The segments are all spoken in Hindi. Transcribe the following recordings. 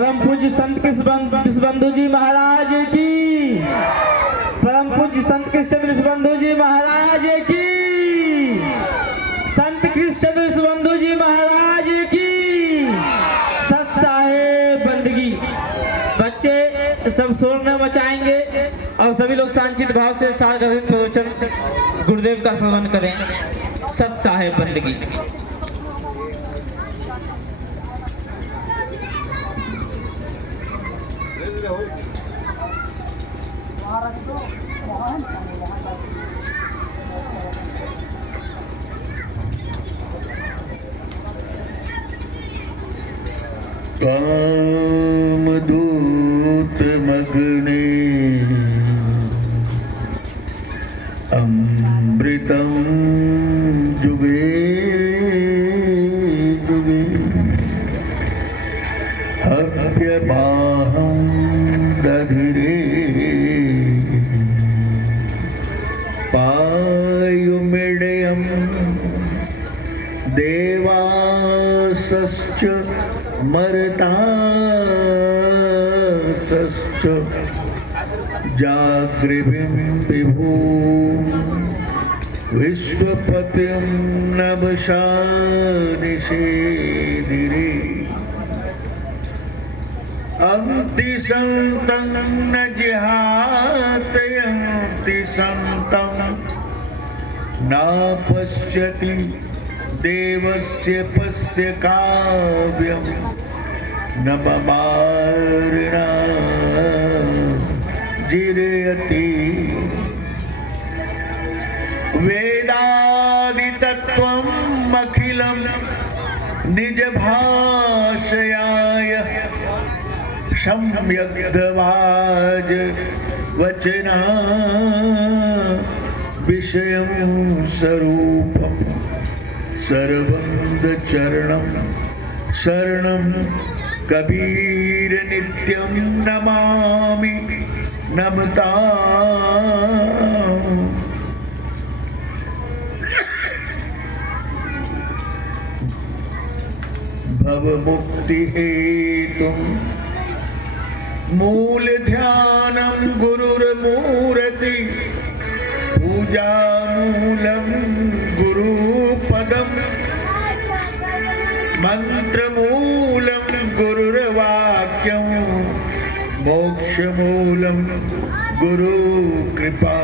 परम पूज्य संत विश्वबंधु जी महाराज की, परम पूज्य संत कृष्ण विश्वबंधु जी महाराज की, संत कृष्ण विश्वबंधु जी महाराज की, सत साहेब बंदगी। बच्चे सब शोर न मचाएंगे और सभी लोग शांतिचित भाव से सार्वजनिक प्रवचन गुरुदेव का श्रवण करें। सत साहेब बंदगी। कामदूत मग्ने अमृतं जुगे जुगे हव्यपाहं दधिरे पायुमिडयं देवासश्च मर्तासश्च जागृभिं विभुं विश्वपतिं नमशा निषेधिरे अन्तिसन्तं न जिहातयन्ति सन्तं न पश्यति देवस्य पश्य काव्यं न ममार्णा जिरयति वेदादितत्त्वम् अखिलं निजभाषयाय सम्यग्धवाज वचना विषयं स्वरूपं सर्वं चरणं शरणं कबीर नित्यं नमामि नमता। भव मुक्ति हेतुं मूल ध्यानं गुरुर्मूर्ति पूजामूलं गुरुपदम् मंत्रमूलं गुरुर्वाक्यं मोक्षमूलं गुरु कृपा।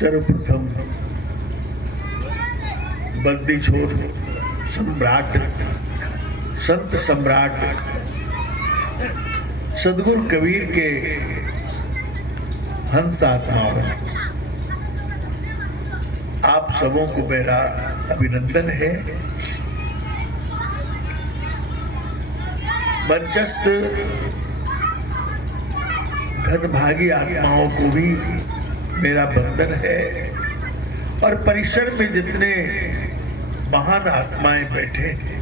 सर्वप्रथम बंदी छोड़ सम्राट संत सम्राट सदगुरु कबीर के हंस आत्माओं, आप सबों को मेरा अभिनंदन है। मंचस्थ धनभागी आत्माओं को भी मेरा वंदन है और परिसर में जितने महान आत्माएं बैठे हैं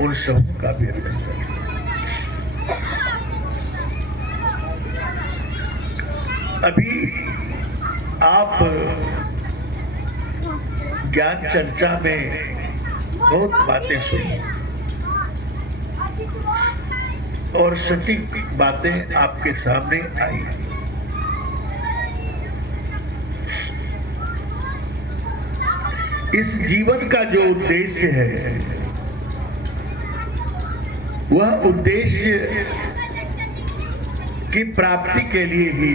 उन सबों का भी अभिनंदन। अभी आप ज्ञान चर्चा में बहुत बातें सुनी और सटीक बातें आपके सामने आई। इस जीवन का जो उद्देश्य है वह उद्देश्य की प्राप्ति के लिए ही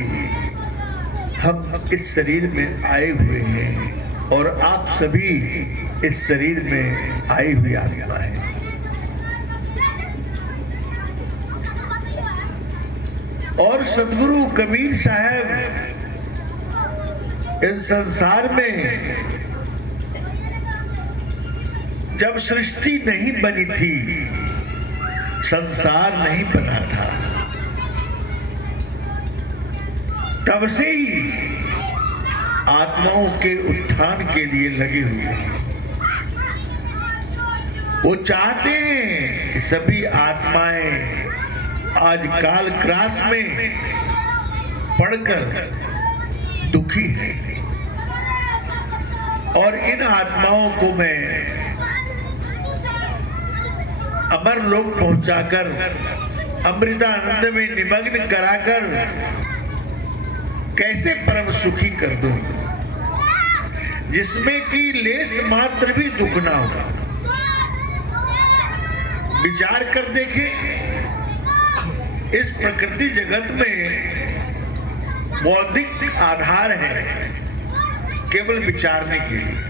हम इस शरीर में आए हुए हैं और आप सभी इस शरीर में आई हुई आत्मा है। और सदगुरु कबीर साहब इस संसार में जब सृष्टि नहीं बनी थी, संसार नहीं बना था, तब से ही आत्माओं के उत्थान के लिए लगे हुए हैं। वो चाहते हैं कि सभी आत्माएं आज काल क्रास में पढ़कर दुखी है। और इन आत्माओं को मैं अमर लोक पहुंचाकर अमृतानंद में निमग्न कराकर कैसे परम सुखी कर दूं, जिसमें कि लेस मात्र भी दुख ना हो। विचार कर देखें, इस प्रकृति जगत में बौद्धिक आधार है केवल विचारने के लिए।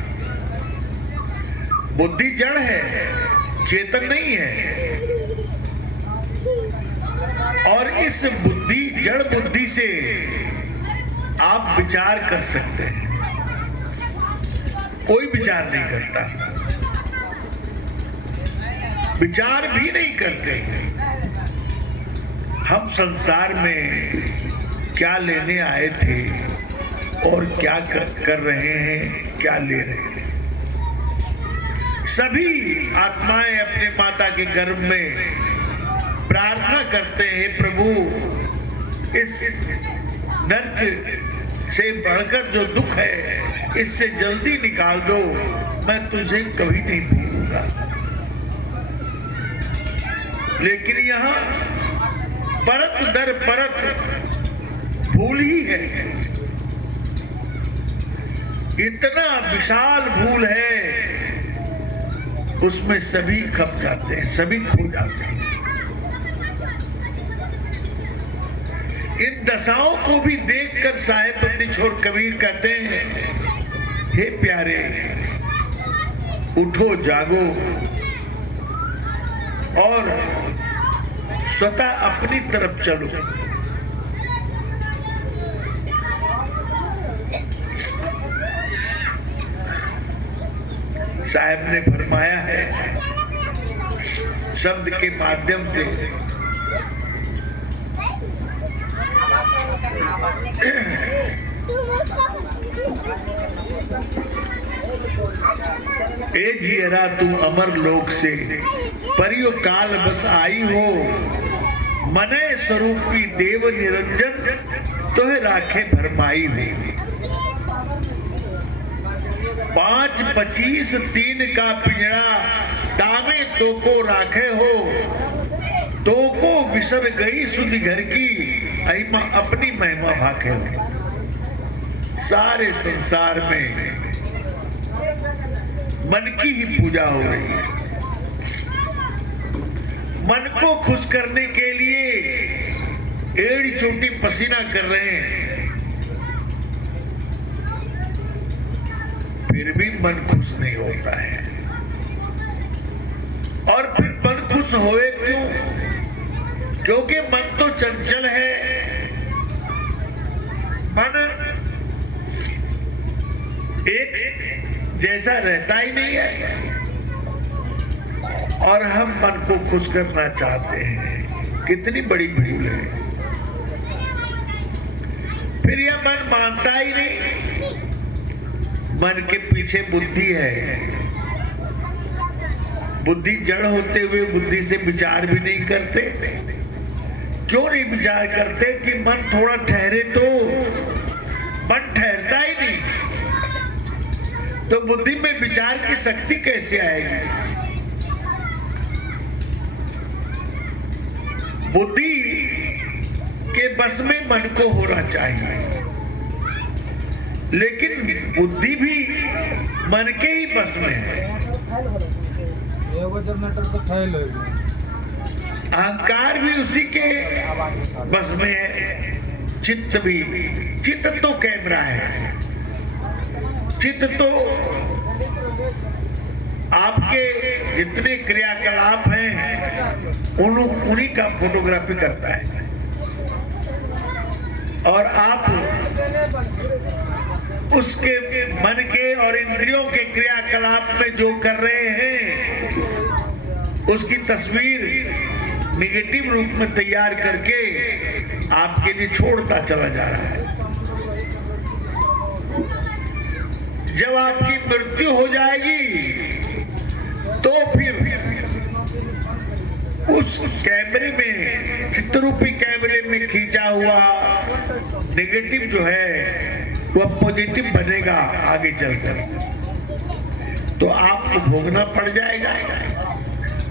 बुद्धि जड़ है, चेतन नहीं है। और इस बुद्धि, जड़ बुद्धि से आप विचार कर सकते हैं, कोई विचार नहीं करता, विचार भी नहीं करते। हम संसार में क्या लेने आए थे और क्या कर रहे हैं, क्या ले रहे हैं। सभी आत्माएं अपने माता के गर्भ में प्रार्थना करते हैं, प्रभु इस नरक से बढ़कर जो दुख है इससे जल्दी निकाल दो, मैं तुझे कभी नहीं भूलूंगा। लेकिन यहाँ परत दर परत भूल ही है। इतना विशाल भूल है, उसमें सभी खप जाते हैं, सभी खो जाते हैं। इन दशाओं को भी देखकर साहेब बंदिश और कबीर कहते हैं, हे प्यारे उठो जागो और स्वतः अपनी तरफ चलो। साहब ने फरमाया है शब्द के माध्यम से, ए जियरा तू अमर लोक से परियो काल बस आई हो, मने स्वरूपी देव निरंजन तोहे राखे भरमाई हो। 5-25 3 का पिंजरा दामे तो को राखे हो, तो को बिसर गई सुधि घर की अहिमा अपनी महिमा भाखे हो। सारे संसार में मन की ही पूजा हो रही है। मन को खुश करने के लिए एड़ी चोटी पसीना कर रहे हैं, फिर भी मन खुश नहीं होता है। और फिर मन खुश होए क्यों? क्योंकि मन तो चंचल है। मन एक जैसा रहता ही नहीं है, और हम मन को खुश करना चाहते हैं। कितनी बड़ी भूल है। फिर यह मन मानता ही नहीं। मन के पीछे बुद्धि है। बुद्धि जड़ होते हुए बुद्धि से विचार भी नहीं करते। क्यों नहीं विचार करते? कि मन थोड़ा ठहरे तो। मन ठहरता ही नहीं, तो बुद्धि में विचार की शक्ति कैसे आएगी? बुद्धि के बस में मन को होना चाहिए, लेकिन बुद्धि भी मन के ही बस में है। अहंकार भी उसी के बस में है। चित्त भी, चित्त तो कैमरा है। चित्त तो आपके जितने क्रियाकलाप हैं उन्हीं का फोटोग्राफी करता है, और आप उसके मन के और इंद्रियों के क्रियाकलाप में जो कर रहे हैं उसकी तस्वीर निगेटिव रूप में तैयार करके आपके लिए छोड़ता चला जा रहा है। जब आपकी मृत्यु हो जाएगी तो फिर उस कैमरे में, चित्ररूपी कैमरे में खींचा हुआ नेगेटिव जो है वह पॉजिटिव बनेगा आगे चलकर, तो आपको भोगना पड़ जाएगा।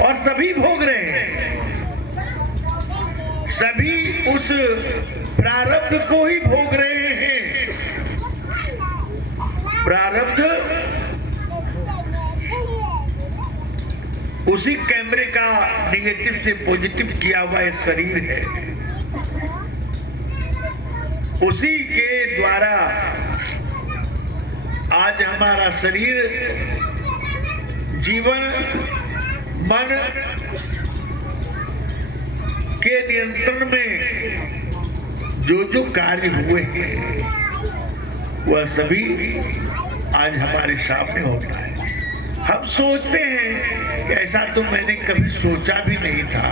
और सभी भोग रहे हैं, सभी उस प्रारब्ध को ही भोग रहे हैं। प्रारब्ध उसी कैमरे का नेगेटिव से पॉजिटिव किया हुआ एक शरीर है, उसी के द्वारा आज हमारा शरीर, जीवन, मन के नियंत्रण में जो जो कार्य हुए हैं वह सभी आज हमारे सामने होता है। हम सोचते हैं कि ऐसा तो मैंने कभी सोचा भी नहीं था,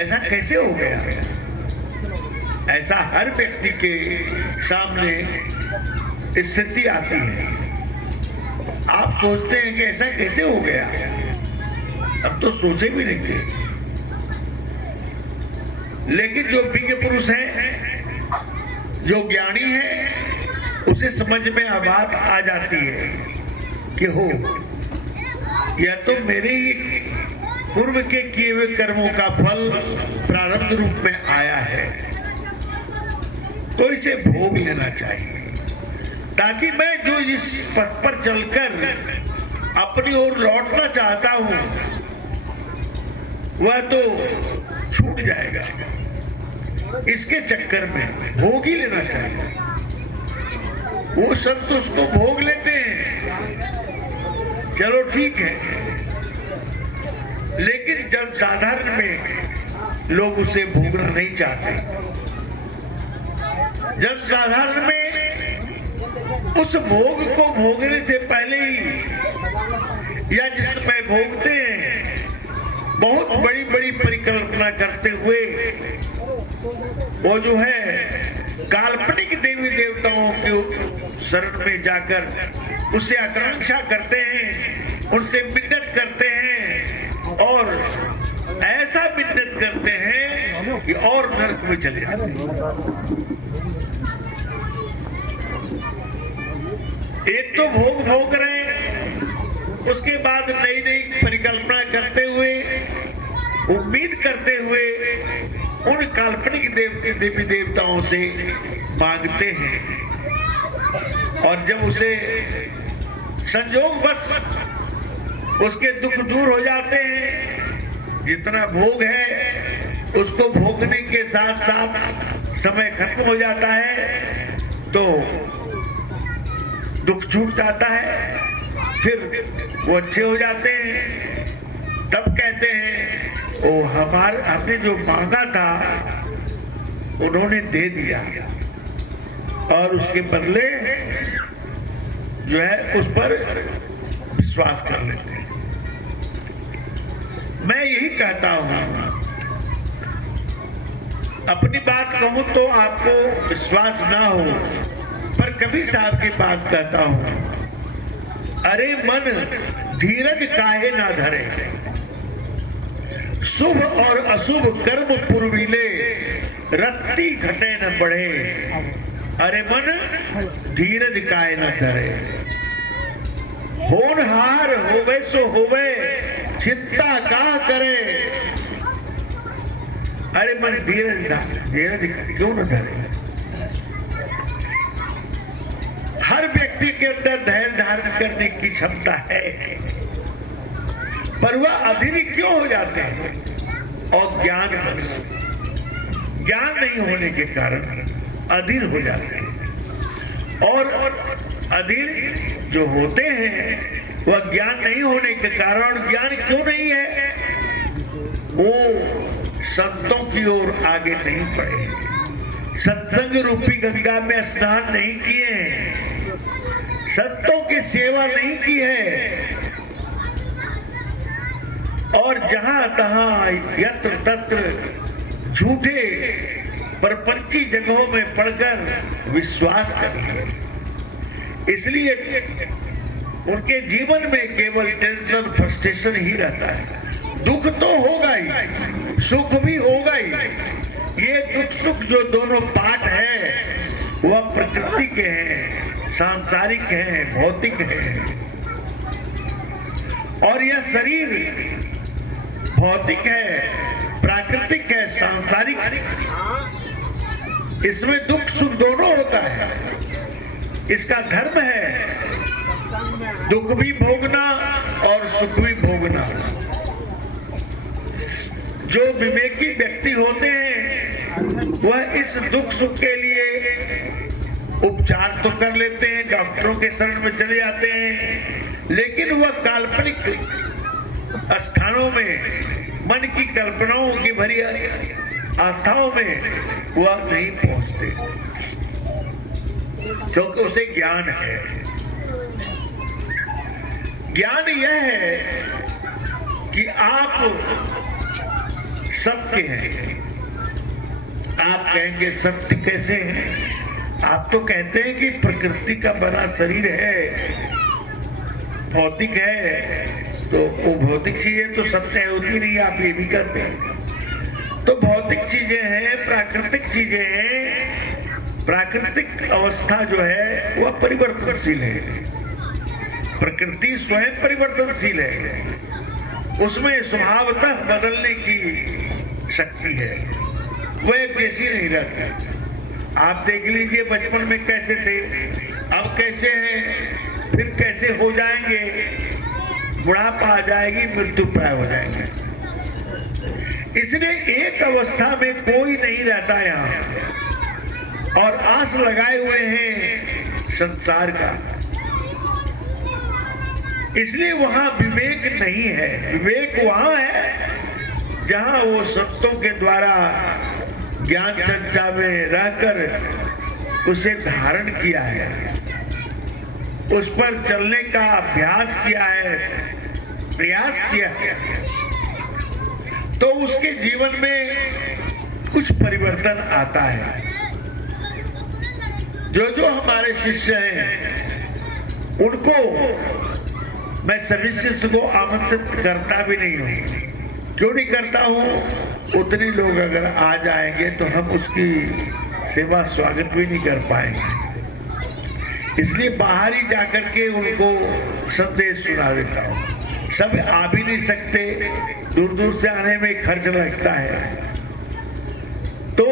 ऐसा कैसे हो गया। ऐसा हर व्यक्ति के सामने स्थिति आती है। आप सोचते हैं कि ऐसा कैसे हो गया, अब तो सोचे भी नहीं थे। लेकिन जो विज्ञ पुरुष है, जो ज्ञानी है, उसे समझ में बात आ जाती है कि हो, यह तो मेरे ही पूर्व के किए हुए कर्मों का फल प्रारब्ध रूप में आया है, तो इसे भोग लेना चाहिए, ताकि मैं जो इस पथ पर चलकर अपनी ओर लौटना चाहता हूं वह तो छूट जाएगा। इसके चक्कर में भोग ही लेना चाहिए। वो सब तो उसको भोग लेते हैं, चलो ठीक है, लेकिन जनसाधारण में लोग उसे भोगना नहीं चाहते। जनसाधारण में उस भोग को भोगने से पहले ही या जिस समय भोगते हैं बहुत बड़ी बड़ी परिकल्पना करते हुए वो जो है काल्पनिक देवी देवताओं के शरण में जाकर उससे आकांक्षा करते हैं, उनसे मिन्नत करते हैं और ऐसा मिन्नत करते हैं कि और नरक में चले जाते हैं। एक तो भोग रहे हैं, उसके बाद नई नई परिकल्पना करते हुए, उम्मीद करते हुए उन काल्पनिक देवी देवताओं से मांगते हैं, और जब उसे संजोग बस उसके दुख दूर हो जाते हैं, जितना भोग है उसको भोगने के साथ साथ समय खत्म हो जाता है, तो दुख छूट जाता है, फिर वो अच्छे हो जाते हैं। तब कहते हैं ओ हमने जो मांगा था उन्होंने दे दिया, और उसके बदले जो है उस पर विश्वास कर लेते हैं। मैं यही कहता हूं, अपनी बात कहूं तो आपको विश्वास ना हो, पर कबीर साहब की बात कहता हूं, अरे मन धीरज काहे ना धरे, शुभ और अशुभ कर्म पुरविले, रत्ती घटे न बढ़े, अरे मन धीरज काहे न धरे, होनहार होवे सो होवे, चिंता का करे, अरे मन धीरज क्यों न धरे। हर व्यक्ति के अंदर धैर्य धारण करने की क्षमता है, पर वह अधीर क्यों हो जाते हैं, और ज्ञान नहीं होने के कारण अधीर हो जाते हैं। और अधीर जो होते हैं वह ज्ञान नहीं होने के कारण, ज्ञान क्यों नहीं है, वो संतों की ओर आगे नहीं बढ़े, सत्संग रूपी गंगा में स्नान नहीं किए, संतों की सेवा नहीं की है, और जहां तहां यत्र तत्र झूठे परपंची जगहों में पड़कर विश्वास करते, इसलिए उनके जीवन में केवल टेंशन फ्रस्ट्रेशन ही रहता है, दुख तो होगा ही, सुख भी होगा ही। ये दुख सुख जो दोनों पार्ट है वह प्रकृति के हैं, सांसारिक हैं, भौतिक हैं। और यह शरीर भौतिक है, प्राकृतिक है, सांसारिक है। इसमें दुख सुख दोनों होता है। इसका धर्म है दुख भी भोगना और सुख भी भोगना। जो विवेकी व्यक्ति होते हैं वह इस दुख सुख के लिए उपचार तो कर लेते हैं, डॉक्टरों के शरण में चले जाते हैं, लेकिन वह काल्पनिक स्थानों में मन की कल्पनाओं की भरी आस्थाओं में वह नहीं पहुंचते, क्योंकि उसे ज्ञान है। ज्ञान यह है कि आप सत्य हैं। आप कहेंगे सत्य कैसे हैं? आप तो कहते हैं कि प्रकृति का बना शरीर है, भौतिक है, तो वो भौतिक चीजें तो सत्य होती नहीं, आप ये भी कहते हैं। तो भौतिक चीजें हैं, प्राकृतिक चीजें हैं। प्राकृतिक अवस्था जो है वह परिवर्तनशील है। प्रकृति स्वयं परिवर्तनशील है, उसमें स्वभावतः बदलने की शक्ति है, वह एक जैसी नहीं रहती। आप देख लीजिए बचपन में कैसे थे, अब कैसे हैं, फिर कैसे हो जाएंगे, बुढ़ापा आ जाएगी, मृत्यु प्राय हो जाएंगे। इसलिए एक अवस्था में कोई नहीं रहता यहाँ, और आस लगाए हुए हैं संसार का। इसलिए वहां विवेक नहीं है। विवेक वहां है जहां वो संतों के द्वारा ज्ञान चर्चा में रहकर उसे धारण किया है, उस पर चलने का अभ्यास किया है, प्रयास किया है, तो उसके जीवन में कुछ परिवर्तन आता है। जो जो हमारे शिष्य हैं उनको मैं सभी शिष्य को आमंत्रित करता भी नहीं हूं। क्यों नहीं करता हूं? उतने लोग अगर आ जाएंगे तो हम उसकी सेवा स्वागत भी नहीं कर पाएंगे। इसलिए बाहर ही जाकर के उनको संदेश सुना देता हूं। सब आ भी नहीं सकते, दूर दूर से आने में खर्च लगता है। तो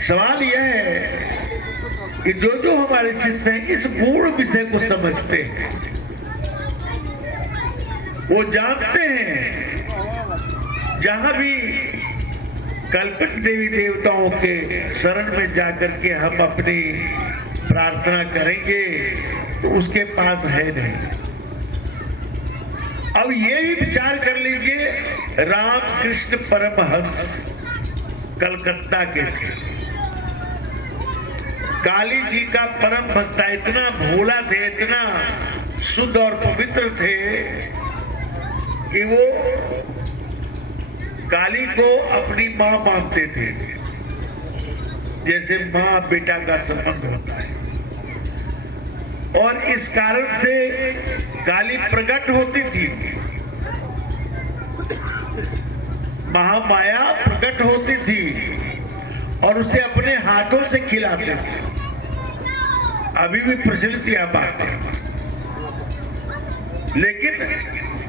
सवाल यह है कि जो जो हमारे शिष्य हैं इस गूढ़ विषय को समझते हैं, वो जानते हैं जहां भी कल्पित देवी देवताओं के शरण में जाकर के हम अपनी प्रार्थना करेंगे तो उसके पास है नहीं। अब ये भी विचार कर लीजिए, रामकृष्ण परमहंस कलकत्ता के थे, काली जी का परम भक्त, इतना भोला थे, इतना शुद्ध और पवित्र थे कि वो काली को अपनी मां मानते थे, जैसे मां बेटा का संबंध होता है। और इस कारण से काली प्रकट होती थी, महामाया प्रकट होती थी और उसे अपने हाथों से खिलाते थे। अभी भी प्रचलित यह बात है। लेकिन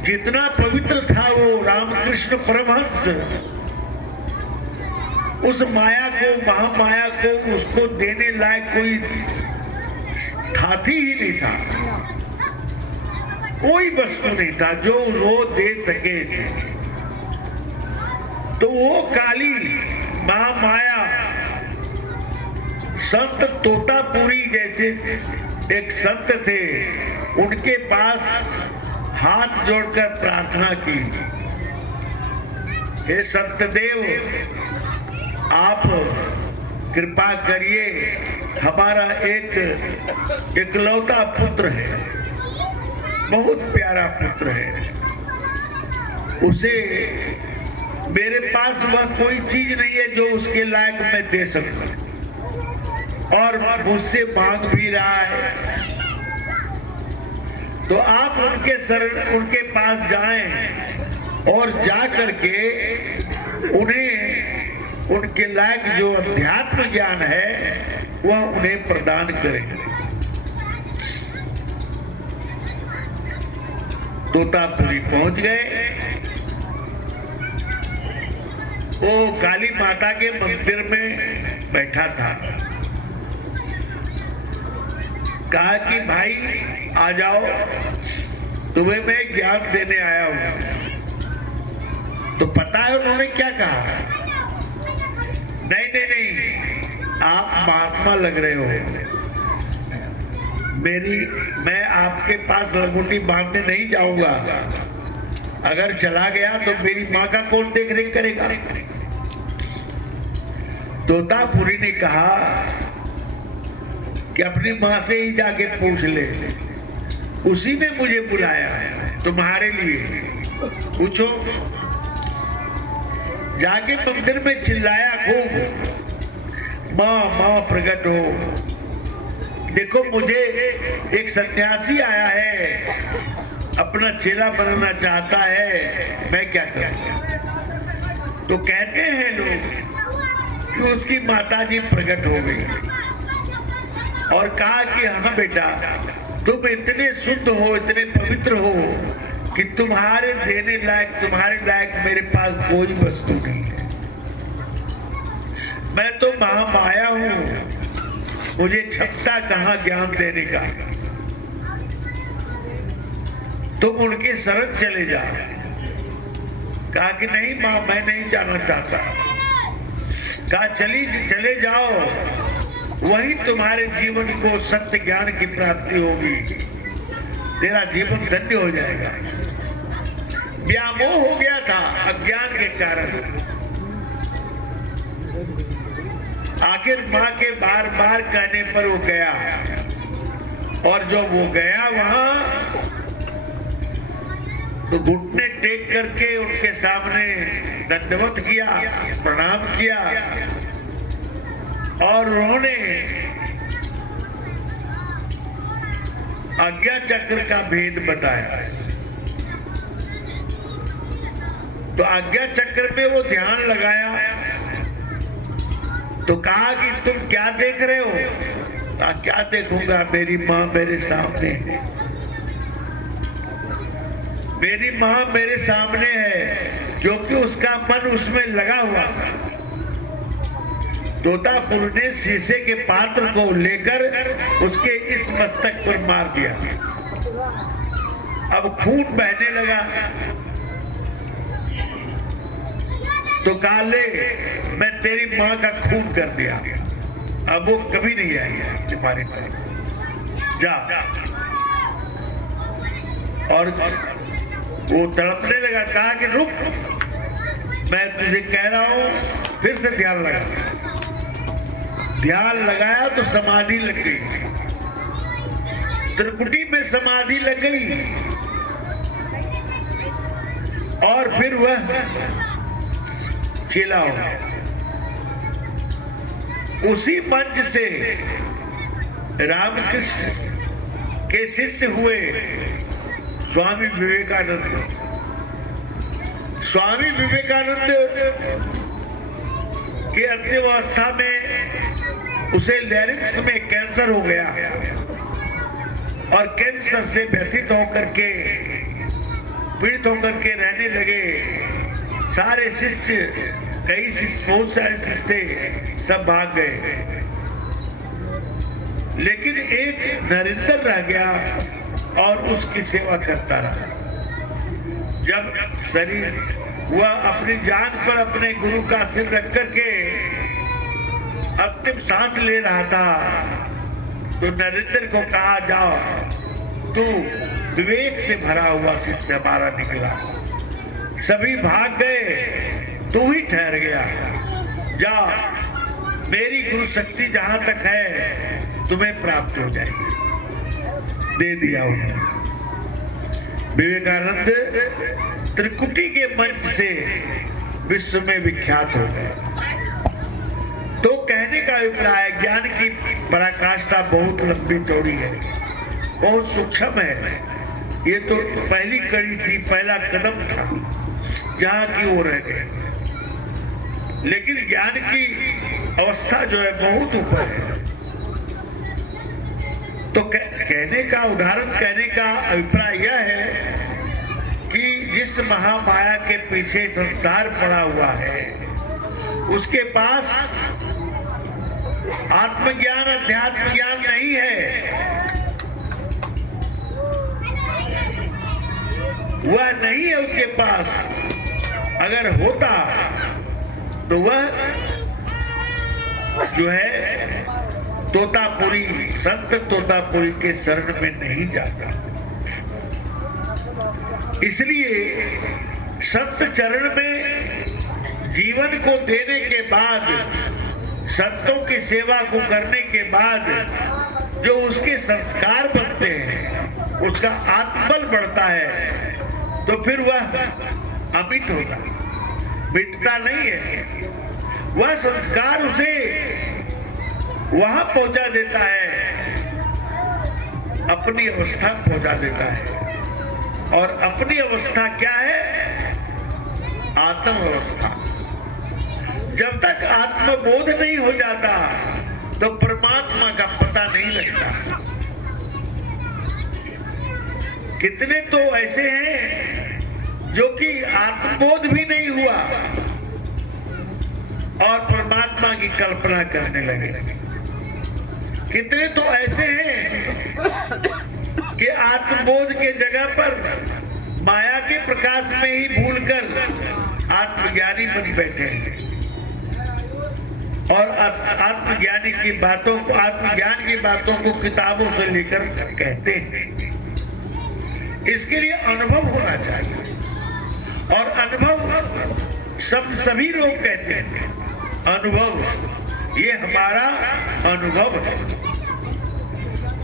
जितना पवित्र था वो रामकृष्ण परमहंस, उस माया को, महामाया को, उसको देने लायक कोई हाथी ही नहीं था, कोई वस्तु नहीं था जो वो दे सके थे। तो वो काली महामाया संत तोतापुरी जैसे एक संत थे, उनके पास हाथ जोड़कर प्रार्थना की, हे संतदेव आप कृपा करिए, हमारा एक इकलौता पुत्र है, बहुत प्यारा पुत्र है, उसे मेरे पास वह कोई चीज नहीं है जो उसके लायक मैं दे सकूं, और मुझसे मांग भी रहा है। तो आप उनके पास जाएं और जा करके उन्हें उनके लायक जो अध्यात्म ज्ञान है वह उन्हें प्रदान करें। तोतापुरी पहुंच गए। वो काली माता के मंदिर में बैठा था। कहा कि भाई आ जाओ, तुम्हें मैं ज्ञान देने आया हूं। तो पता है उन्होंने क्या कहा? नहीं नहीं नहीं, आप महात्मा लग रहे हो। मैं आपके पास लंगोटी बांधने नहीं जाऊंगा। अगर चला गया तो मेरी माँ का कौन देख रेख करेगा? तोतापुरी ने कहा कि अपनी माँ से ही जाके पूछ ले, उसी ने मुझे बुलाया तुम्हारे लिए, पूछो। जाके मंदिर में चिल्लाया खूब, माँ माँ प्रकट हो। देखो मुझे एक सन्यासी आया है, अपना चेला बनना चाहता है, मैं क्या करूं? तो कहते हैं लोग कि उसकी माताजी प्रकट हो गई और कहा कि हाँ बेटा, तुम इतने शुद्ध हो, इतने पवित्र हो कि तुम्हारे देने लायक, तुम्हारे लायक मेरे पास कोई वस्तु नहीं है। मैं तो महामाया हूं, मुझे क्षमता कहां ज्ञान देने का। तुम उनके शरण चले जाओ। कहा कि नहीं मां, मैं नहीं जाना चाहता। कहा चले जाओ, वही तुम्हारे जीवन को सत्य ज्ञान की प्राप्ति होगी, तेरा जीवन धन्य हो जाएगा। व्यामोह हो गया था अज्ञान के कारण। आखिर माँ के बार बार कहने पर वो गया, और जब वो गया वहां तो घुटने टेक करके उनके सामने दंडवत किया, प्रणाम किया, और उन्होंने आज्ञा चक्र का भेद बताया। तो आज्ञा चक्र पे वो ध्यान लगाया। तो कहा कि तुम क्या देख रहे हो? कहा क्या देखूंगा, मेरी माँ मेरे सामने है। मेरी माँ मेरे सामने है, क्योंकि उसका मन उसमें लगा हुआ था। तोतापुर ने शीशे के पात्र को लेकर उसके इस मस्तक पर मार दिया। अब खून बहने लगा। तो कहा ले, मैं तेरी माँ का खून कर दिया, अब वो कभी नहीं आएगी तुम्हारे पास, जा। और वो तड़पने लगा। कहा कि रुक, मैं तुझे कह रहा हूं, फिर से ध्यान लगा। ध्यान लगाया तो समाधि लग गई, त्रिकुटी में समाधि लग गई। और फिर वह चेला हो गया। उसी मंच से रामकृष्ण के शिष्य हुए स्वामी विवेकानंद। स्वामी विवेकानंद के अंतिमावस्था में उसे लैरिंक्स में कैंसर हो गया, और कैंसर से व्यथित होकर के, पीड़ित होकर के रहने लगे। सारे शिष्य, कई शिष्य, बहुत सारे शिष्य थे, सब भाग गए। लेकिन एक नरेंद्र रह गया और उसकी सेवा करता रहा। जब शरीर, वह अपनी जान पर अपने गुरु का सिर रख करके अंतिम सांस ले रहा था, तो नरेंद्र को कहा, जाओ, तू विवेक से भरा हुआ शिष्य हमारा निकला। सभी भाग गए, तू ही ठहर गया। जा, मेरी गुरु शक्ति जहां तक है तुम्हें प्राप्त हो जाएगी। दे दिया उन्हें। विवेकानंद त्रिकुटी के मंच से विश्व में विख्यात हो गए। तो कहने का अभिप्राय, ज्ञान की पराकाष्ठा बहुत लंबी चौड़ी है, बहुत सूक्ष्म है। ये तो पहली कड़ी थी, पहला कदम था। जहां की वो रह गए। लेकिन ज्ञान की अवस्था जो है बहुत ऊपर है। तो कहने का उदाहरण, कहने का अभिप्राय यह है कि जिस महामाया के पीछे संसार पड़ा हुआ है, उसके पास आत्मज्ञान अध्यात्म ज्ञान नहीं है। वह नहीं है उसके पास। अगर होता तो वह जो है तोतापुरी, संत तोतापुरी के शरण में नहीं जाता। इसलिए संत चरण में जीवन को देने के बाद, संतों की सेवा को करने के बाद जो उसके संस्कार बनते हैं, उसका आत्मबल बढ़ता है, तो फिर वह अमिट होता, मिटता नहीं है। वह संस्कार उसे वहां पहुंचा देता है, अपनी अवस्था पहुंचा देता है। और अपनी अवस्था क्या है? आत्म अवस्था। जब तक आत्मबोध नहीं हो जाता तो परमात्मा का पता नहीं लगता। कितने तो ऐसे हैं जो कि आत्मबोध भी नहीं हुआ और परमात्मा की कल्पना करने लगे। कितने तो ऐसे हैं कि आत्मबोध के जगह पर माया के प्रकाश में ही भूलकर आत्मज्ञानी बन बैठे हैं और आत्मज्ञानी की बातों को, आत्मज्ञान की बातों को किताबों से लेकर कहते हैं। इसके लिए अनुभव होना चाहिए, और अनुभव सभी लोग कहते हैं अनुभव, ये हमारा अनुभव है।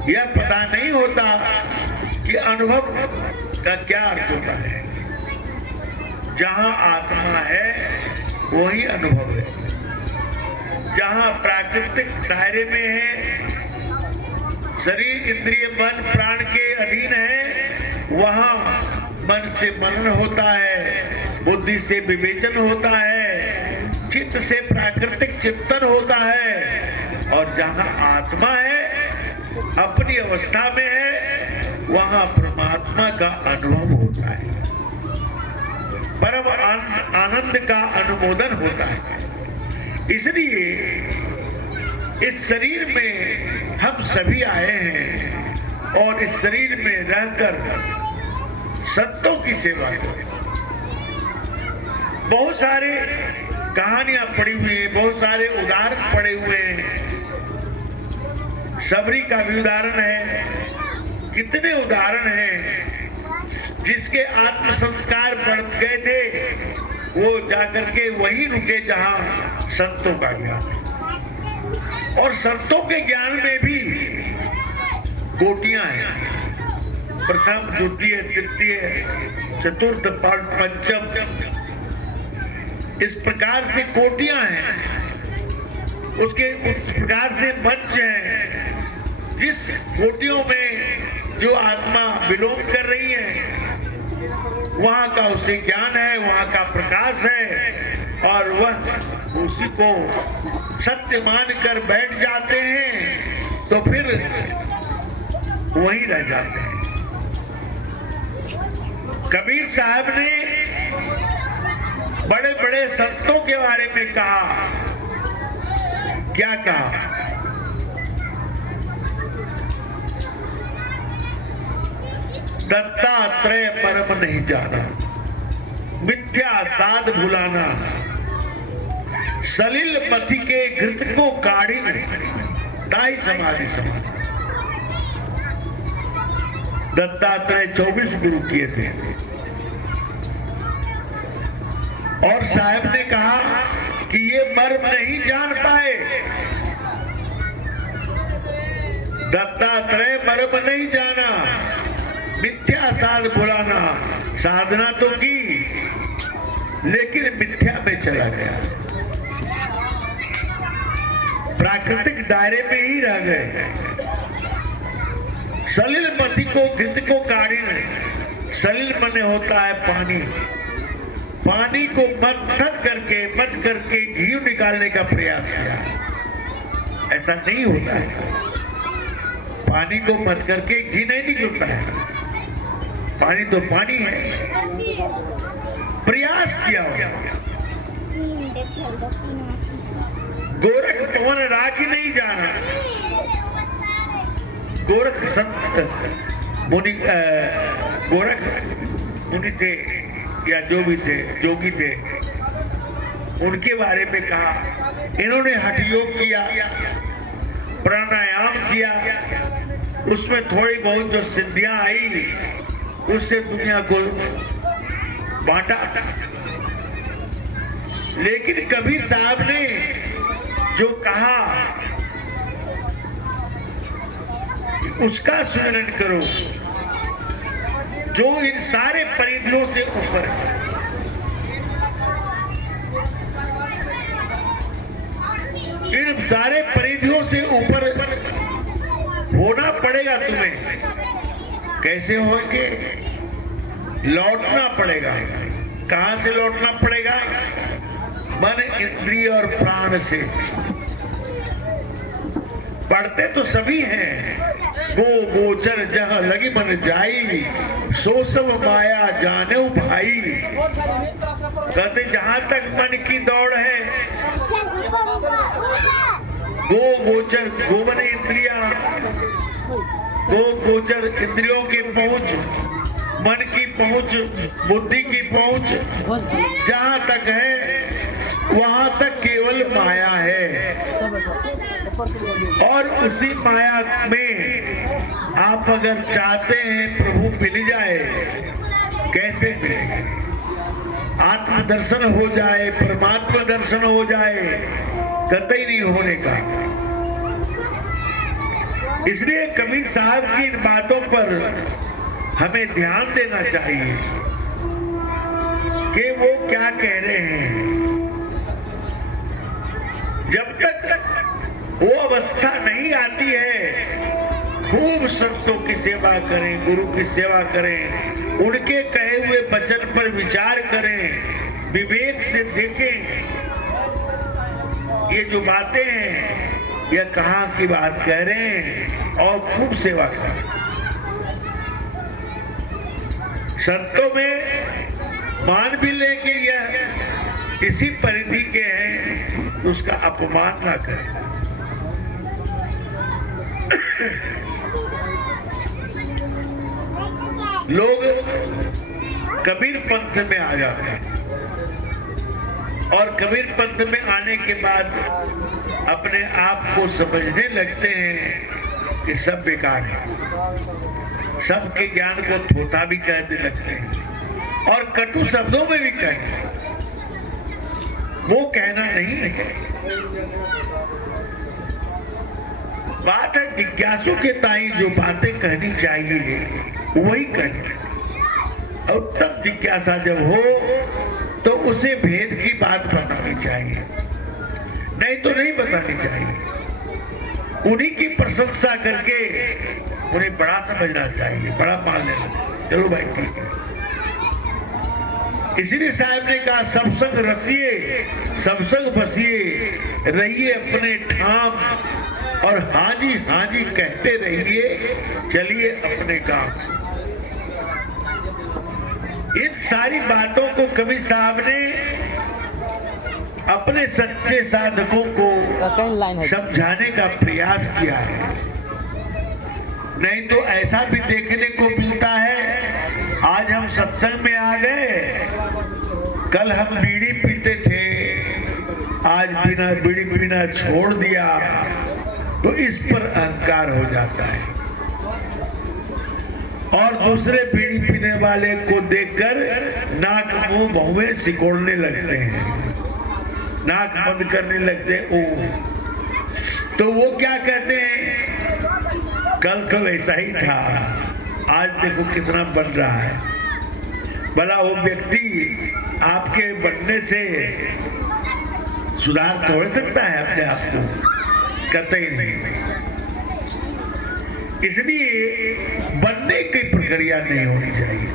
यह पता नहीं होता कि अनुभव का क्या अर्थ होता है। जहां आत्मा है वही अनुभव है। जहां प्राकृतिक दायरे में है, शरीर इंद्रिय मन प्राण के अधीन है, वहां मन से मनन होता है, बुद्धि से विवेचन होता है, चित्त से प्राकृतिक चिंतन होता है। और जहां आत्मा है, अपनी अवस्था में है, वहां परमात्मा का अनुभव होता है, परम आनंद का अनुमोदन होता है। इसलिए इस शरीर में हम सभी आए हैं और इस शरीर में रहकर संतों की सेवा करें। बहुत सारे कहानियां पड़ी हुई हैं, बहुत सारे उदाहरण पड़े हुए हैं। सबरी का भी उदाहरण है, कितने उदाहरण हैं जिसके आत्म संस्कार बढ़ गए थे, वो जाकर के वहीं रुके जहां संतों का ज्ञान है। और संतों के ज्ञान में भी कोटियां हैं, प्रथम, द्वितीय, तृतीय, चतुर्थ, पंचम, इस प्रकार से कोटियां हैं। उसके उस प्रकार से मंच हैं, जिस कोटियों में जो आत्मा विलोम कर रही है, वहां का उसे ज्ञान है, वहां का प्रकाश है, और वह उसी को सत्य मानकर बैठ जाते हैं, तो फिर वहीं रह जाते हैं। कबीर साहब ने बड़े बड़े संतों के बारे में कहा, क्या कहा? दत्तात्रेय परम नहीं जाना, मिथ्या साध भुलाना, सलिल मथि के घृत को काढ़ी दाई समाधि समाधि। दत्तात्रेय 24 गुरु किए थे, और साहब ने कहा कि ये मर्म नहीं जान पाए। दत्तात्रेय मर्म नहीं जाना, मिथ्या साध भुलाना, साधना तो की लेकिन मिथ्या में चला गया, प्राकृतिक दायरे में ही रह गए। सलिल मथि को घृत को काढ़ी, सलिल मने होता है पानी, पानी को मत करके घी निकालने का प्रयास किया। ऐसा नहीं होता है। पानी को मत करके घी नहीं निकलता है। पानी तो पानी है। प्रयास किया होगा। गोरख पवन राखी नहीं जाना। गोरख मुनि थे या जो भी थे, जोगी थे, उनके बारे में कहा, इन्होंने हठ योग किया, प्राणायाम किया, उसमें थोड़ी बहुत जो सिद्धियां आई उससे दुनिया को बांटा। लेकिन कबीर साहब ने जो कहा उसका स्मरण करो जो इन सारे परिधियों से ऊपर है। इन सारे परिधियों से ऊपर होना पड़ेगा तुम्हें। कैसे होंगे? लौटना पड़ेगा। कहां से लौटना पड़ेगा? मन, इंद्रिय और प्राण से। पढ़ते तो सभी हैं। गो गोचर जहां लगी मन जाई, सो सब माया जाने भाई। कहते जहां तक मन की दौड़ है, गो गोचर, गोवन इंद्रिया, गो गोचर इंद्रियों की पहुंच, मन की पहुंच, बुद्धि की पहुंच जहां तक है वहां तक केवल माया है। और उसी माया में आप अगर चाहते हैं प्रभु मिल जाए, कैसे मिलेगा? आत्म दर्शन हो जाए, परमात्मा दर्शन हो जाए, कतई नहीं होने का। इसलिए कबीर साहब की इन बातों पर हमें ध्यान देना चाहिए कि वो क्या कह रहे हैं। जब तक वो अवस्था नहीं आती है, खूब संतों की सेवा करें, गुरु की सेवा करें, उनके कहे हुए वचन पर विचार करें, विवेक से देखें ये जो बातें हैं यह कहाँ की बात कह रहे हैं, और खूब सेवा करें। संतों में मान भी ले कि यह इसी परिधि के हैं, तो उसका अपमान ना करें। लोग कबीर पंथ में आ जाते हैं और कबीर पंथ में आने के बाद अपने आप को समझने लगते हैं कि सब बेकार है। सबके ज्ञान को थोथा भी कहने लगते हैं और कटु शब्दों में भी कहें। वो कहना नहीं है। बात है जिज्ञासु के ताई जो बातें कहनी चाहिए वही कहनी। और तब जिज्ञासा जब हो तो उसे भेद की बात बतानी चाहिए, नहीं तो नहीं बतानी चाहिए। उन्हीं की प्रशंसा करके उन्हें बड़ा समझना चाहिए, बड़ा मान लेना। चलो भाई ठीक है। इसलिए साहब ने कहा सबसंग रसिए, सबसंग बसिए, रहिए अपने ठाम और हाजी हाजी कहते रहिए, चलिए अपने काम। इन सारी बातों को कबीर साहब ने अपने सच्चे साधकों को समझाने का प्रयास किया है। नहीं तो ऐसा भी देखने को मिलता है, आज हम सत्संग में आ गए, कल हम बीड़ी पीते थे, आज बिना बीड़ी पीना छोड़ दिया, तो इस पर अहंकार हो जाता है। और दूसरे बीड़ी पीने वाले को देखकर नाक मुंह भौवें सिकोड़ने लगते हैं, नाक बंद करने लगते हैं। ओ तो वो क्या कहते हैं, कल तो वैसा ही था, आज देखो कितना बन रहा है। भला वो व्यक्ति आपके बनने से सुधार थोड़ सकता है अपने आप को? कतई नहीं। इसलिए बनने की प्रक्रिया नहीं होनी चाहिए।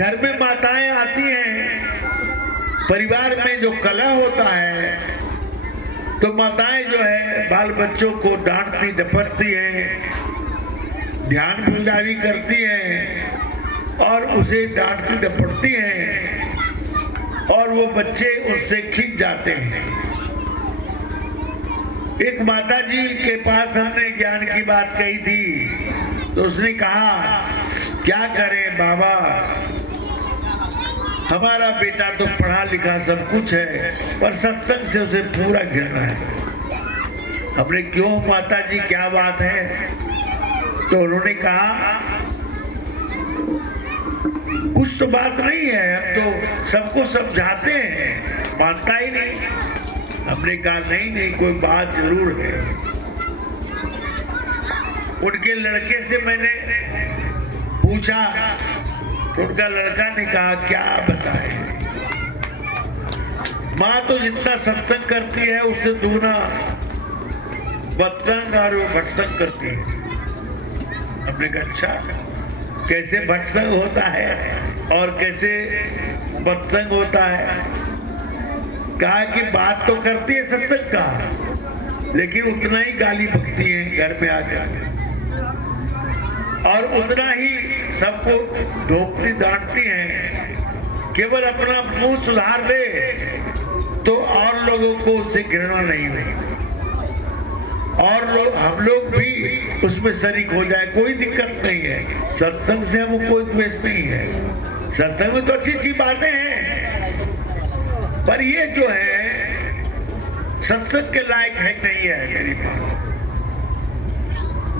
घर में माताएं आती हैं, परिवार में जो कलह होता है, तो माताएं जो है बाल बच्चों को डांटती डपटती हैं, ध्यान भुलावी करती हैं और उसे डांटती डपटती हैं और वो बच्चे उससे खींच जाते हैं। एक माता जी के पास हमने ज्ञान की बात कही थी, तो उसने कहा क्या करें बाबा, हमारा बेटा तो पढ़ा लिखा सब कुछ है, पर सत्संग से उसे पूरा घृणा है। हमने क्यों माता जी, क्या बात है? तो उन्होंने कहा कुछ तो बात नहीं है, हम तो सबको समझाते हैं, मानता ही नहीं। हमने कहा नहीं, कोई बात जरूर है। उनके लड़के से मैंने पूछा, तो उनका लड़का ने कहा क्या बताए, माँ तो जितना सत्संग करती है उससे दूना बत्संग और भटसंग करती है। हमने कहा अच्छा, कैसे भटसंग होता है और कैसे बत्संग होता है? कहा कि बात तो करती है सत्संग का, लेकिन उतना ही गाली बकती है घर में आकर, और उतना ही सबको ढोकती डांटती हैं। केवल अपना मुंह सुधार दे तो और लोगों को उससे घृणा नहीं हुई, और हम लोग भी उसमें शरीक हो जाए, कोई दिक्कत नहीं है। सत्संग से हमको कोई द्वेष नहीं है, सत्संग में तो अच्छी अच्छी बातें हैं, पर ये जो है सत्संग के लायक है नहीं है। मेरी माँ,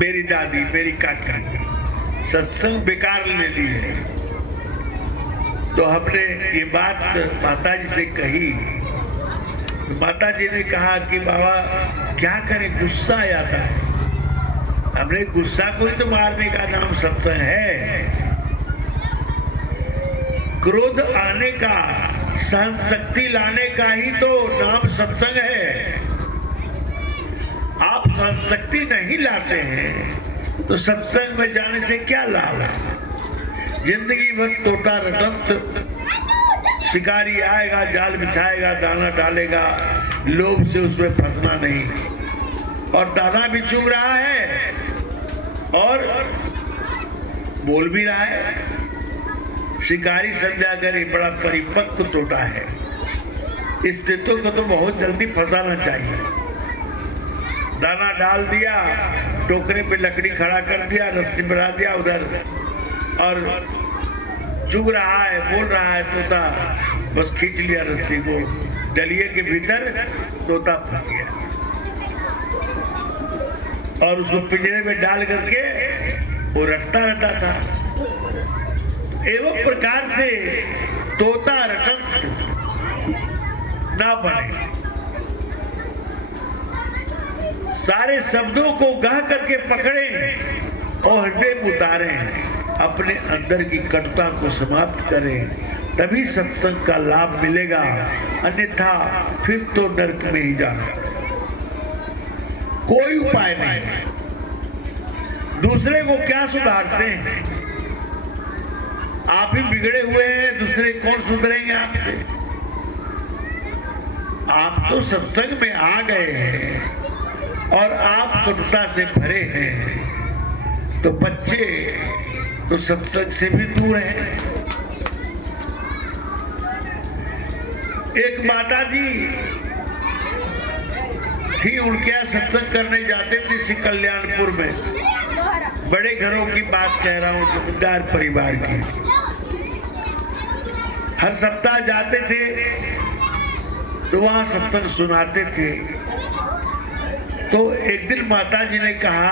मेरी दादी, मेरी काकी सत्संग बेकार ले ली है। तो हमने ये बात माता जी से कही, माता जी ने कहा कि बाबा क्या करें, गुस्सा आ जाता है। हमने गुस्सा को ही तो मारने का नाम सत्संग है। क्रोध आने का, सहन शक्ति लाने का ही तो नाम सत्संग है। आप सहन शक्ति नहीं लाते हैं तो सत्संग में जाने से क्या लाभ है? जिंदगी भर तोता रटस्त शिकारी आएगा, जाल बिछाएगा, दाना डालेगा, लोभ से उसमें फंसना नहीं, और दाना भी चुग रहा है और बोल भी रहा है। शिकारी समझा कर ये बड़ा परिपक्व तोता है, इस तोते को तो बहुत जल्दी फंसाना चाहिए। दाना डाल दिया, टोकरे पे लकड़ी खड़ा कर दिया, रस्सी बढ़ा दिया उधर, और चुग रहा है, बोल रहा है तोता, बस खींच लिया रस्सी को, डलिए के भीतर तोता फंस गया, और उसको पिंजरे में डाल करके वो रटता रहता था। एवं प्रकार से तोता रटत ना बने, सारे शब्दों को गा करके पकड़े और हृदय में उतारें, अपने अंदर की कटुता को समाप्त करें, तभी सत्संग का लाभ मिलेगा, अन्यथा फिर तो नरक में ही जाना। कोई उपाय नहीं है। दूसरे को क्या सुधारते हैं? आप ही बिगड़े हुए हैं, दूसरे कौन सुधरेंगे आपसे? आप तो सत्संग में आ गए हैं और आप कटुता से भरे हैं, तो बच्चे तो सत्संग से भी दूर हैं। एक माता जी ही उनके यहाँ सत्संग करने जाते थे, श्री कल्याणपुर में। बड़े घरों की बात कह रहा हूँ, जमींदार परिवार की। हर सप्ताह जाते थे तो वहां सत्संग सुनाते थे। तो एक दिन माता जी ने कहा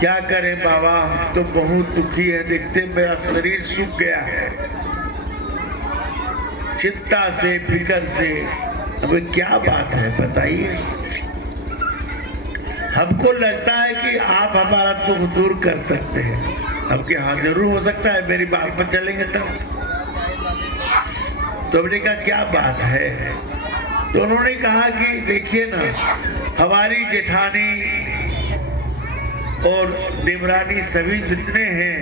क्या करें बाबा, हम तो बहुत दुखी है, देखते मेरा शरीर सूख गया है, चिंता से, फिकर से। हमें क्या बात है बताइए? हमको लगता है कि आप हमारा दुख दूर कर सकते हैं। हमके हाँ जरूर हो सकता है, मेरी बात पर चलेंगे तब। तो हमने कहा क्या बात है? तो उन्होंने कहा कि देखिए ना, हमारी जेठानी और देवरानी सभी जितने हैं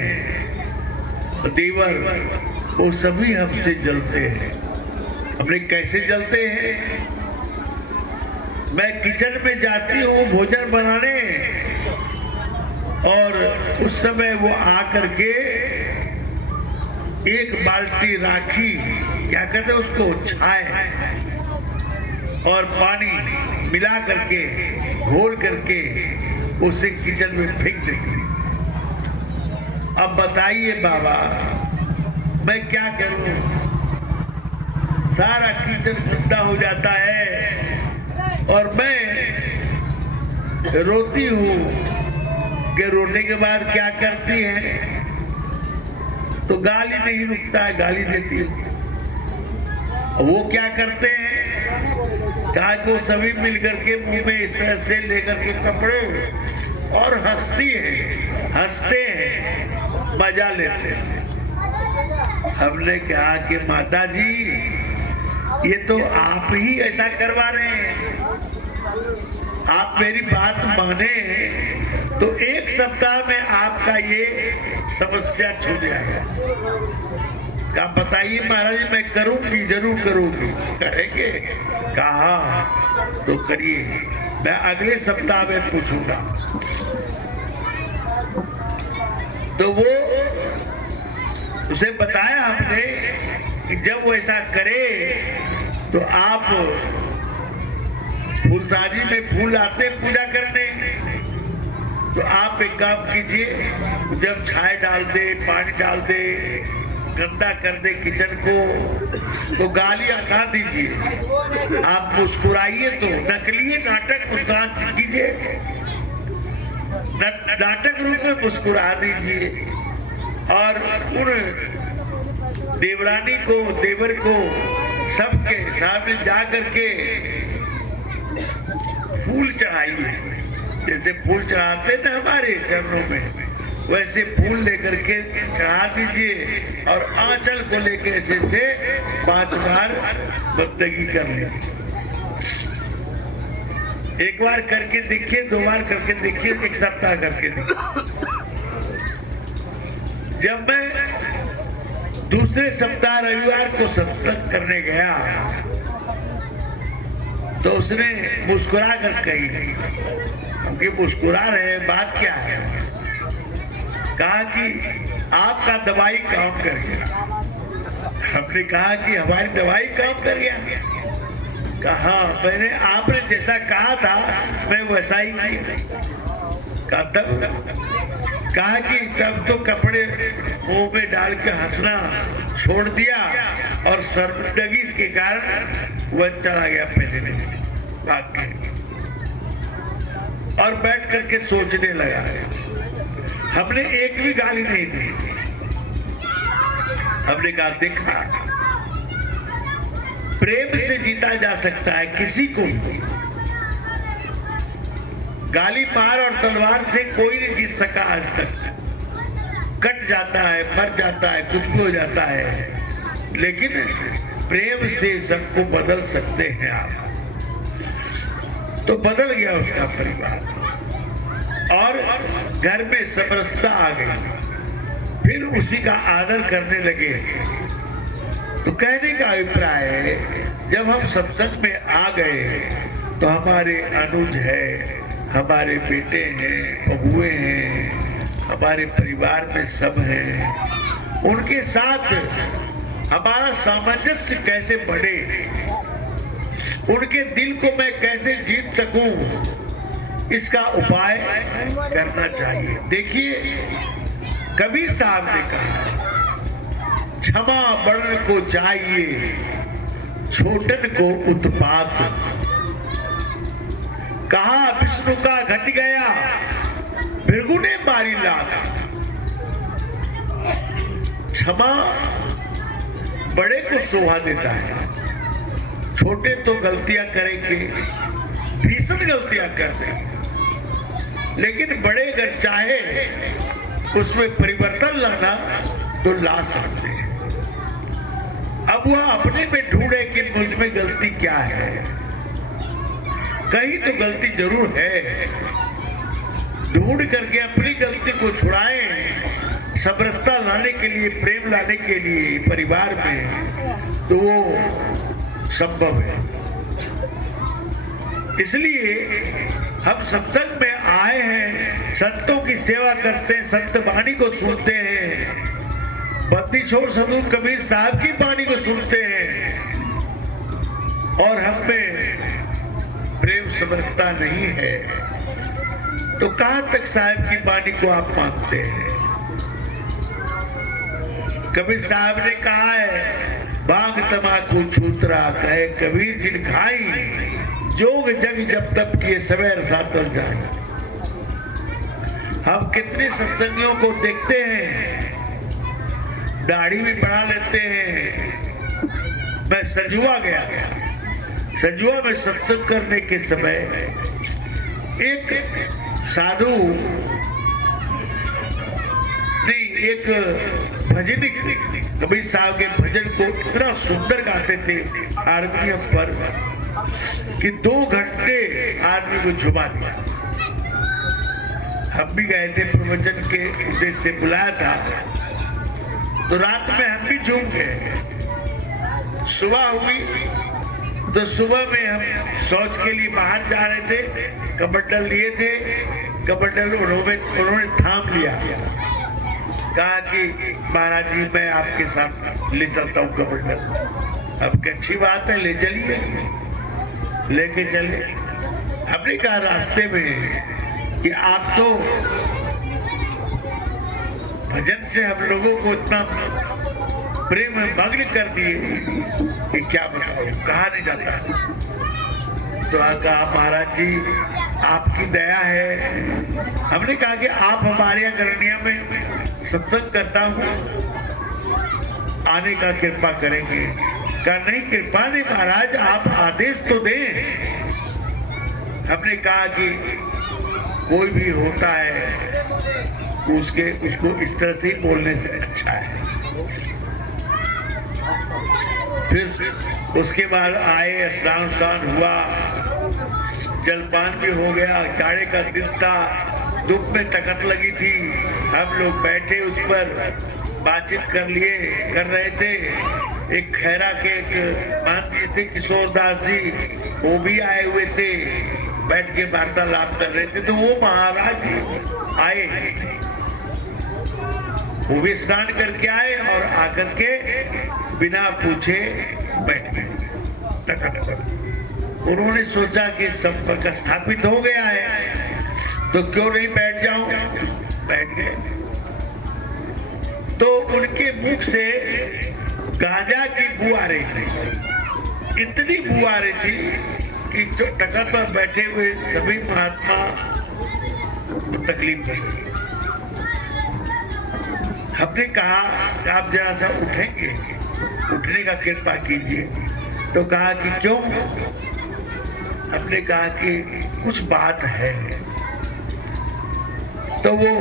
देवर, वो सभी हमसे जलते हैं। हमने कैसे जलते हैं? मैं किचन में जाती हूँ भोजन बनाने, और उस समय वो आकर के एक बाल्टी राखी, क्या कहते हैं उसको, छाए और पानी मिला करके घोर करके उसे किचन में फेंक देती। अब बताइए बाबा, मैं क्या करूं? सारा किचन गंदा हो जाता है और मैं रोती हूं कि रोने के बाद क्या करती है, तो गाली नहीं रुकता है, गाली देती हूं। वो क्या करते हैं, कहा को सभी मिलकर के मुंह में इस तरह से लेकर के कपड़े और हंसती है, हंसते हैं, मजा लेते हैं। हमने कहा कि माता जी, ये तो आप ही ऐसा करवा रहे हैं। आप मेरी बात माने तो एक सप्ताह में आपका ये समस्या छूट जाएगा। क्या बताइए महाराज, मैं करूंगी, जरूर करूंगी। करेंगे? कहा तो करिए, मैं अगले सप्ताह में पूछूंगा। तो वो उसे बताया हमने कि जब वो ऐसा करे तो आप फूलसाजी में फूल आते पूजा करने, तो आप एक काम कीजिए, जब छाए डाल दे, पानी डाल दे, गंदा कर दे किचन को, तो गालियां ना दीजिए। आप मुस्कुराइए, तो नकली नाटक मुस्कान कीजिए, नाटक रूप में मुस्कुरा दीजिए, और उन देवरानी को, देवर को सबके सामने जा करके फूल चढ़ाइए। जैसे फूल चढ़ाते ना हमारे चरणों में, वैसे फूल लेकर के चढ़ा दीजिए और आंचल को लेकर ऐसे से 5 बार बंदगी कर लीजिए। एक बार करके देखिए, 2 बार करके देखिए, 1 सप्ताह करके देखिए। जब मैं दूसरे सप्ताह रविवार को सत्संग करने गया तो उसने मुस्कुरा कर कही, क्योंकि मुस्कुरा रहे, बात क्या है? कहा कि आपका दवाई काम कर गया। हमने कहा कि हमारी दवाई काम कर गया? कहा मैंने, आपने जैसा कहा था मैं वैसा ही किया। कहा तब? कहा कि तब तो कपड़े मुंह में डाल के हंसना छोड़ दिया और शर्मिंदगी के कारण वह चला गया पहले दिन भाग के, और बैठ करके सोचने लगा। हमने एक भी गाली नहीं दी। हमने कहा देखा, प्रेम से जीता जा सकता है किसी को भी। गाली मार और तलवार से कोई नहीं जीत सका आज तक। कट जाता है, मर जाता है, कुछ भी हो जाता है, लेकिन प्रेम से सबको बदल सकते हैं आप। तो बदल गया उसका परिवार और घर में समरसता आ गई। फिर उसी का आदर करने लगे। तो कहने का अभिप्राय है, जब हम सत्संग में आ गए तो हमारे अनुज है, हमारे बेटे हैं, बहुएं हैं, हमारे परिवार में सब हैं, उनके साथ हमारा सामंजस्य कैसे बढ़े, उनके दिल को मैं कैसे जीत सकूं, इसका उपाय करना चाहिए। देखिए, कबीर साहब ने कहा, क्षमा बड़न को चाहिए, छोटन को उत्पात। कहा विष्णु का घट गया, भृगु ने मारी लाख। क्षमा बड़े को शोभा देता है, छोटे तो गलतियां करेंगे, भीषण गलतियां कर देंगे, लेकिन बड़े अगर चाहे उसमें परिवर्तन लाना तो ला सकते हैं। अब वह अपने में ढूंढे कि मुझ में गलती क्या है। कहीं तो गलती जरूर है, ढूंढ करके अपनी गलती को छुड़ाएं, समरसता लाने के लिए, प्रेम लाने के लिए परिवार में, तो वो संभव है। इसलिए हम सत्संग में आए हैं, संतों की सेवा करते हैं, संत वाणी को सुनते हैं, बद्दी छोड़ साधु कबीर साहब की वाणी को सुनते हैं, और हम में प्रेम समरसता नहीं है, तो कहां तक साहब की वाणी को आप मानते हैं? कबीर साहब ने कहा है, भांग तमाकू छूतरा कहे कबीर जिन खाई, जोग जग जब तब किए सवेर सातल जाए। हम कितने सत्संगियों को देखते हैं, दाढ़ी भी बढ़ा लेते हैं। मैं सजुआ गया, सजुआ में सत्संग करने के समय एक साधु नहीं, एक भजनिक कबीर साहब के भजन को इतना सुंदर गाते थे हारमोनियम पर कि 2 घंटे आदमी को झुमा दिया। हम भी गए थे, प्रवचन के उद्देश्य से बुलाया था, तो रात में हम भी झूम गए। सुबह हुई तो सुबह में हम शौच के लिए बाहर जा रहे थे, कमंडल लिए थे, कमंडल उन्होंने थाम लिया, कहा कि महाराज जी मैं आपके साथ ले चलता हूँ कमंडल। अब की अच्छी बात है, ले चलिए, लेके चले। हमने कहा रास्ते में कि आप तो भजन से हम लोगों को इतना प्रेम में मग्न कर दिए कि क्या बताओ, कहा नहीं जाता। तो कहा महाराज जी आपकी दया है। हमने कहा कि आप हमारे यहाँ गरनिया में सत्संग करता हूँ, आने का कृपा करेंगे? कहा नहीं, कृपा नहीं महाराज, आप आदेश तो दें। हमने कहा कि कोई भी होता है उसको इस तरह से ही बोलने से अच्छा है। फिर उसके बाद आए, स्नान हुआ, जलपान भी हो गया, जाड़े का दिन था, धूप में तकत लगी थी, हम लोग बैठे उस पर बातचीत कर रहे थे। एक खैरा के एक मान जी थे, किशोर दास जी, वो भी आए हुए थे, बैठ के वार्तालाप कर रहे थे। तो वो महाराज आए, वो भी स्नान करके आए और आकर के बिना पूछे बैठ गए तकत पर। उन्होंने सोचा कि संपर्क स्थापित हो गया है तो क्यों नहीं बैठ जाऊं, बैठ गए। तो उनके मुख से गांजा की बू आ रही थी, इतनी बू आ रही थी कि जो तकत पर बैठे हुए सभी महात्मा तकलीफ हो गई। हमने कहा कि आप जरा सा उठेंगे, उठने का कृपा कीजिए। तो कहा कि क्यों? हमने कहा कि कुछ बात है। तो वो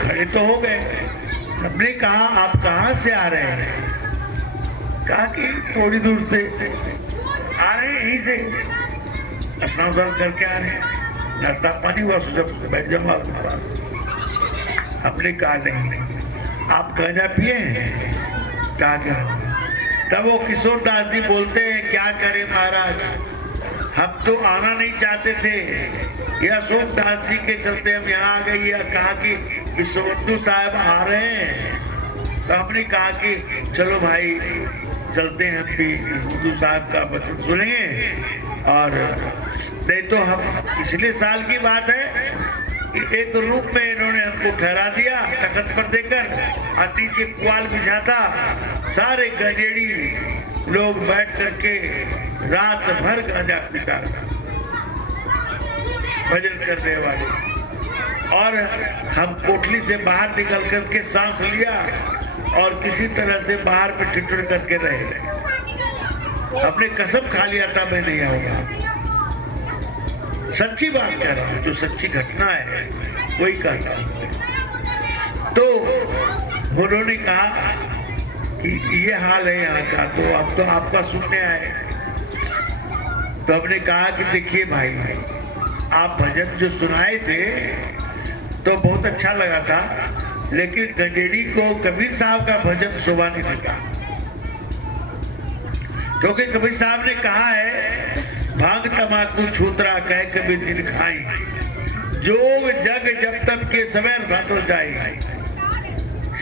खड़े तो हो गए। हमने कहा आप कहाँ से आ रहे हैं? कहा कि थोड़ी दूर से आ रहे हैं, यहीं से स्नान करके आ रहे हैं, नाश्ता पानी हुआ, जब बैठ जाऊंगा आपके पास। हमने कहा नहीं, आप गांजा पिए हैं? कहा क्या? तब वो किशोर दास जी बोलते हैं, क्या करें महाराज, हम तो आना नहीं चाहते थे, या अशोक दास जी के चलते हम यहाँ आ गए। या कहा कि किशोर साहब आ रहे हैं। तो हमने कहा कि चलो भाई चलते हैं, हम भी हुजूर साहब का वचन सुनेंगे। और नहीं तो हम, पिछले साल की बात है, एक रूप में इन्होंने हमको ठहरा दिया तखत पर देकर, और नीचे पुआल बिछा था, सारे गजेड़ी लोग बैठ करके रात भर गांजा पीता, भजन करने वाले। और हम कोठली से बाहर निकल करके सांस लिया और किसी तरह से बाहर पे ठिठुर करके रहे। अपने कसम खा लिया था मैं नहीं आऊंगा। सच्ची बात कह रहा हूं, जो सच्ची घटना है वही कहता हूं। तो उन्होंने कहा कि ये हाल है यहाँ का, तो अब तो आपका सुनने आए। तो हमने कहा कि देखिए भाई, आप भजन जो सुनाए थे तो बहुत अच्छा लगा था, लेकिन गंजेड़ी को कबीर साहब का भजन शोभा नहीं देता, क्योंकि कबीर साहब ने कहा है भांग तमाकू छूतरा कह कबीर दिन खाई, जोग जग जब तक के समय साथ हो जाए,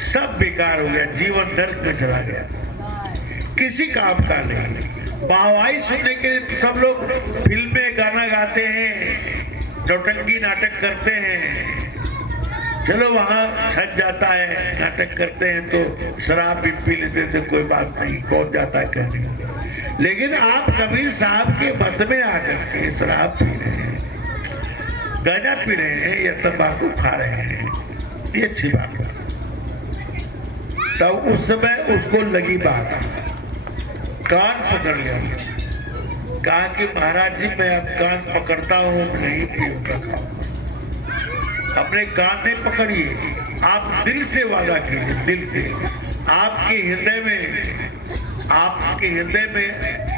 सब बेकार हो गया, जीवन नर्क में चला गया, किसी काम का नहीं। वाहवाही सुनने के लिए सब लोग फिल्में गाना गाते हैं, नौटंकी नाटक करते हैं, चलो वहां छट जाता है, नाटक करते हैं तो शराब भी पी लेते थे, कोई बात नहीं, कौन जाता है कहने। लेकिन आप कबीर साहब के मत में आकर के शराब पी रहे हैं, गांजा पी रहे हैं या तंबाकू खा रहे हैं, ये अच्छी बात है। तब उस समय उसको लगी बात, कान पकड़ लिया, कहा कि महाराज जी मैं अब कान पकड़ता हूँ, नहीं पीऊंगा। अपने कान नहीं पकड़िए, आप दिल से वादा कीजिए, दिल से। आपके हृदय में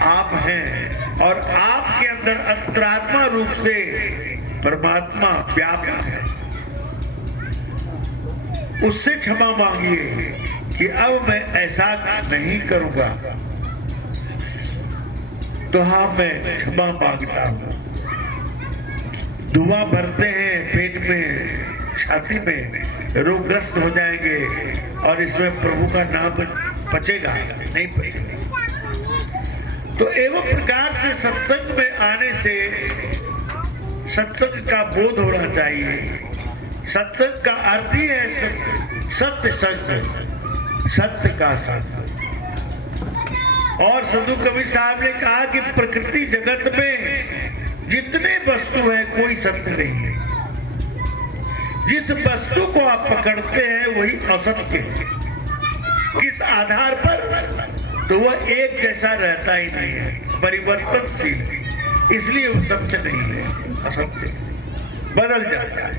आप हैं और आपके अंदर अंतरात्मा रूप से परमात्मा व्यापक है। उससे क्षमा मांगिए कि अब मैं ऐसा नहीं करूंगा। तो हाँ, मैं क्षमा मांगता हूं। धुआं भरते हैं पेट में, छाती में, रोगग्रस्त हो जाएंगे और इसमें प्रभु का नाम पचेगा नहीं, पचेगा। तो एवं प्रकार से सत्संग में आने से सत्संग का बोध होना चाहिए। सत्संग का अर्थ ही है सत्य संग, सत्य का संग। और साधु कबीर साहब ने कहा कि प्रकृति जगत में जितने वस्तु है कोई सत्य नहीं है। जिस वस्तु को आप पकड़ते हैं वही असत्य है। किस आधार पर? तो वह एक जैसा रहता ही नहीं है, परिवर्तनशील, इसलिए वो सत्य नहीं है, असत्य बदल जाता है।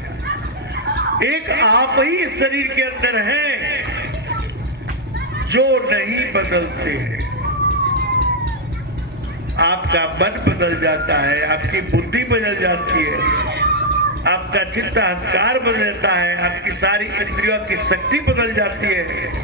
एक आप ही इस शरीर के अंदर हैं जो नहीं बदलते हैं। आपका मन बदल जाता है, आपकी बुद्धि बदल जाती है, आपका चित्त अहंकार बदल जाता है, आपकी सारी इंद्रियों की शक्ति बदल जाती है।